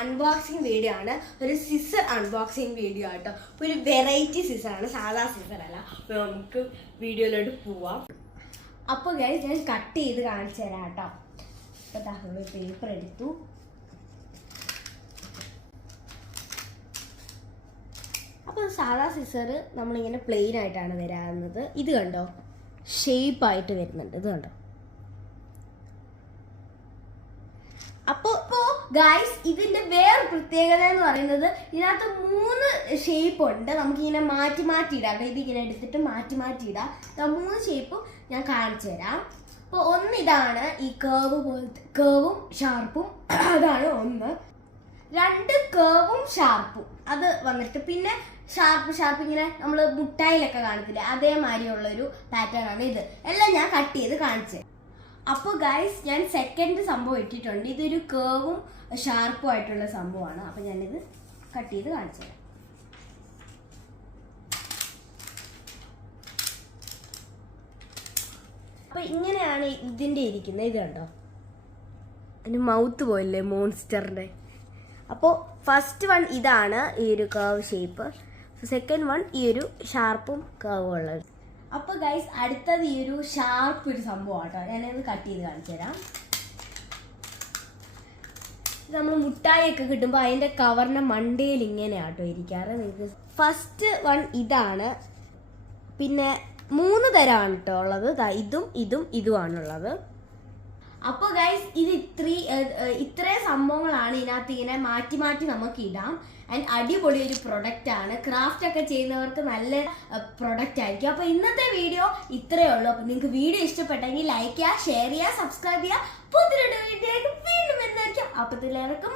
Unboxing video ആണ്. ഒരു scissor unboxing video ആട്ടോ. ഒരു വെറൈറ്റി സിസറാണ്, സാധാ സിസർ അല്ല. അപ്പോൾ നമുക്ക് വീഡിയോയിലോട്ട് പോവാം. അപ്പോൾ ഗൈസ് ഞാൻ കട്ട് ചെയ്ത് കാണിച്ചു തരാം കേട്ടോ. അപ്പോൾ പേപ്പർ എടുത്തു. അപ്പോൾ സാധാ സിസർ നമ്മളിങ്ങനെ പ്ലെയിൻ ആയിട്ടാണ് വരാവുന്നത്. ഇത് കണ്ടോ, ഷേപ്പായിട്ട് വരുന്നുണ്ട്. ഇത് കണ്ടോ. അപ്പോൾ ഗൈസ് ഇതിന്റെ വേറെ പ്രത്യേകത എന്ന് പറയുന്നത് ഇതിനകത്ത് 3 ഷേപ്പ് ഉണ്ട്. നമുക്കിങ്ങനെ മാറ്റി മാറ്റി ഇടാം. ഇതിങ്ങനെ എടുത്തിട്ട് മാറ്റി മാറ്റി ഇടാം. 3 ഷേപ്പും ഞാൻ കാണിച്ചു തരാം. അപ്പോൾ ഒന്നിതാണ് ഈ കേർവ് പോലത്തെ, കേർവും ഷാർപ്പും അതാണ് ഒന്ന്. 2 കേർവും ഷാർപ്പും അത് വന്നിട്ട്, പിന്നെ ഷാർപ്പ് ഇങ്ങനെ നമ്മൾ മുട്ടായിലൊക്കെ കാണത്തില്ലേ, അതേമാതിരിയുള്ളൊരു പാറ്റേൺ ആണ് ഇത്. എല്ലാം ഞാൻ കട്ട് ചെയ്ത് കാണിച്ചത്. അപ്പോൾ ഗൈസ് ഞാൻ സെക്കൻഡ് സംഭവം ഇട്ടിട്ടുണ്ട്. ഇതൊരു കേർവും ഷാർപ്പും ആയിട്ടുള്ള സംഭവമാണ്. അപ്പോൾ ഞാനിത് കട്ട് ചെയ്ത് കാണിച്ചു തരാം. അപ്പോൾ ഇങ്ങനെയാണ് ഇതിൻ്റെ ഇരിക്കുന്നത്. ഇത് കണ്ടോ, അതിന് മൗത്ത് പോയില്ലേ മോൺസ്റ്ററിൻ്റെ. അപ്പോൾ ഫസ്റ്റ് വൺ ഇതാണ് ഈ ഒരു കേർവ് ഷേപ്പ്. സെക്കൻഡ് വൺ ഈ ഒരു ഷാർപ്പും കേർവും ഉള്ളത്. അപ്പോൾ ഗൈസ് അടുത്തത് ഈ ഒരു ഷാർപ്പ് ഒരു സംഭവം കേട്ടോ. ഞാനത് കട്ട് ചെയ്ത് കാണിച്ചു തരാം. നമ്മൾ മുട്ടായിയൊക്കെ കിട്ടുമ്പോൾ അതിൻ്റെ കവറിൻ്റെ മണ്ടയിൽ ഇങ്ങനെയാട്ടോ ഇരിക്കാറ്. നിങ്ങൾക്ക് ഫസ്റ്റ് വൺ ഇതാണ്. പിന്നെ 3 തരമാണ് കേട്ടോ ഉള്ളത്. ഇതും ഇതുമാണുള്ളത്. അപ്പോൾ ഗൈസ് ഇത് ഇത്രയും സംഭവങ്ങളാണ് ഇതിനകത്ത് ഇങ്ങനെ മാറ്റി മാറ്റി നമുക്ക് ഇടാം. ആൻഡ് അടിപൊളി ഒരു പ്രൊഡക്റ്റ് ആണ്. ക്രാഫ്റ്റ് ഒക്കെ ചെയ്യുന്നവർക്ക് നല്ല പ്രൊഡക്റ്റ് ആയിരിക്കും. അപ്പോൾ ഇന്നത്തെ വീഡിയോ ഇത്രയേ ഉള്ളൂ. അപ്പോൾ നിങ്ങൾക്ക് വീഡിയോ ഇഷ്ടപ്പെട്ടെങ്കിൽ ലൈക്ക് ചെയ്യുക, ഷെയർ ചെയ്യുക, സബ്സ്ക്രൈബ് ചെയ്യുക. പുതിയൊരു വീഡിയോ വീണ്ടും എന്നായിരിക്കും. അപ്പോൾ ഇതിലിറക്കും.